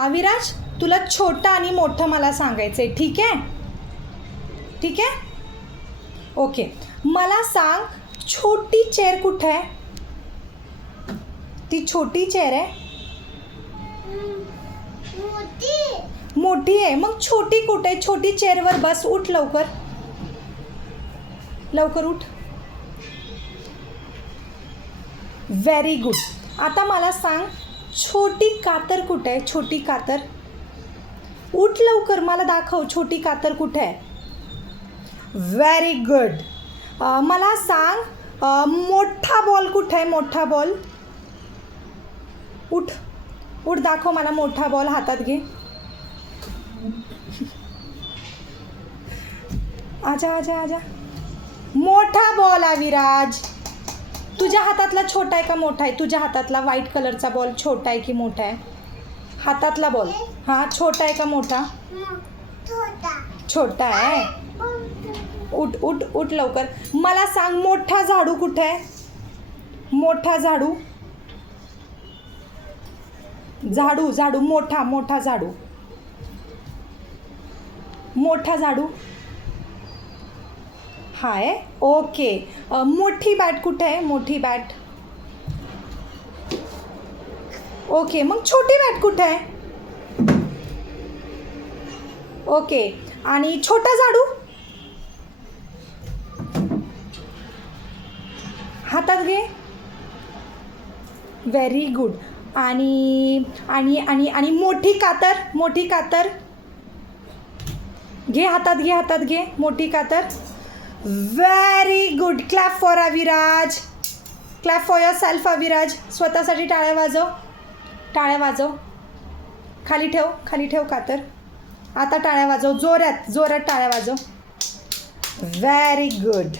अविराज, तुला छोटं आणि मोठं मला सांगायचं आहे, ठीक आहे? ठीक आहे, ओके. मला सांग, छोटी चेअर कुठे आहे? ती छोटी चेअर आहे? मोठी आहे. मग छोटी कुठे आहे? छोटी चेअरवर बस. उठ लवकर, लवकर उठ. Very good. आता मला सांग, छोटी कातर कुठे आहे? छोटी कातर. उठ लवकर, मला दाखव छोटी कातर कुठे आहे. Very good. मला सांग, मोठा बॉल कुठे आहे? मोठा बॉल. उठ उठ, दाखव मला मोठा बॉल. हातात घे. आजा आजा आजा. मोठा बॉल अविराज. तुझ्या हातातला छोटा आहे का मोठा आहे? तुझ्या हातातला व्हाईट कलरचा बॉल छोटा आहे की मोठा आहे? हातातला बॉल हां, छोटा आहे का मोठा? छोटा आहे. उठ उठ उठ लवकर. मला सांग, मोठा झाडू कुठे आहे? मोठा झाडू. झाडू झाडू मोठा मोठा झाडू. मोठा झाडू हाय. ओके. मोठी बॅट कुठे आहे? मोठी बॅट. ओके. मग छोटी बॅट कुठे आहे? ओके. आणि छोटा झाडू हातात घे. Very good. आणि आणि आणि आणि मोठी कातर. मोठी कातर घे हातात, घे हातात घे. मोठी कातर. Very good. Clap for Aviraj. Clap for your self Aviraj. स्वतःसाठी टाळ्या वाजव. टाळ्या वाजव. खाली ठेव, खाली ठेव कातर. आता टाळ्या वाजव. जोरात जोरात टाळ्या वाजव. Very good.